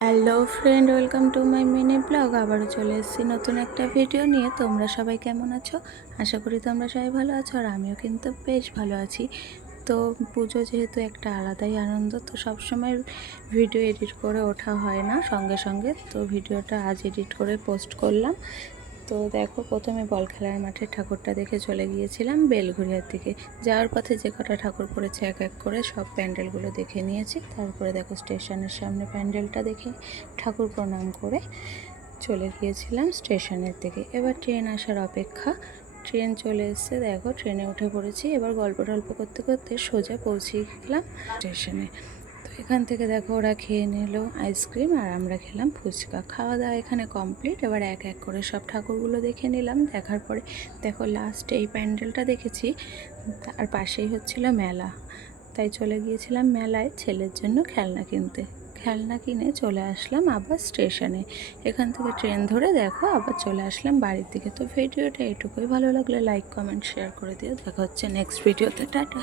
Hello friend, welcome to my mini blog. আবারও চলে এসেছি নতুন একটা ভিডিও নিয়ে। তোমরা সবাই কেমন আছো? আশা করি তোমরা সবাই ভালো আছো, আর আমিও কিন্তু বেশ ভালো আছি। তো পুজো যেহেতু একটা আলাদাই আনন্দ, তো সবসময় ভিডিও এডিট করে ওঠা হয় না সঙ্গে সঙ্গে, তো ভিডিওটা আজ এডিট করে পোস্ট করলাম। তো দেখো, প্রথমে বল খেলার মাঠে ঠাকুরটা দেখে চলে গিয়েছিলাম বেলঘড়িয়ার দিকে। যাওয়ার পথে যে কটা ঠাকুর পড়েছে এক এক করে সব প্যান্ডেলগুলো দেখে নিয়েছি। তারপরে দেখো, স্টেশনের সামনে প্যান্ডেলটা দেখে ঠাকুর প্রণাম করে চলে গিয়েছিলাম স্টেশনের দিকে। এবার ট্রেন আসার অপেক্ষা। ট্রেন চলে এসছে, দেখো ট্রেনে উঠে পড়েছি। এবার গল্প টল্প করতে করতে সোজা পৌঁছে গেলাম স্টেশনে। তো এখান থেকে দেখো ওরা খেয়ে নিল আইসক্রিম, আর আমরা খেলাম ফুচকা। খাওয়া দাওয়া এখানে কমপ্লিট। এবার এক এক করে সব ঠাকুরগুলো দেখে নিলাম। দেখার পরে দেখো লাস্টে এই প্যান্ডেলটা দেখেছি, তার পাশেই হচ্ছিল মেলা। তাই চলে গিয়েছিলাম মেলায় ছেলের জন্য খেলনা কিনতে। খেলনা কিনে চলে আসলাম আবার স্টেশনে। এখান থেকে ট্রেন ধরে দেখো আবার চলে আসলাম বাড়ির দিকে। তো ভিডিওটা এটুকুই। ভালো লাগলে লাইক কমেন্ট শেয়ার করে দিও। দেখা হচ্ছে নেক্সট ভিডিওতে। টাটা।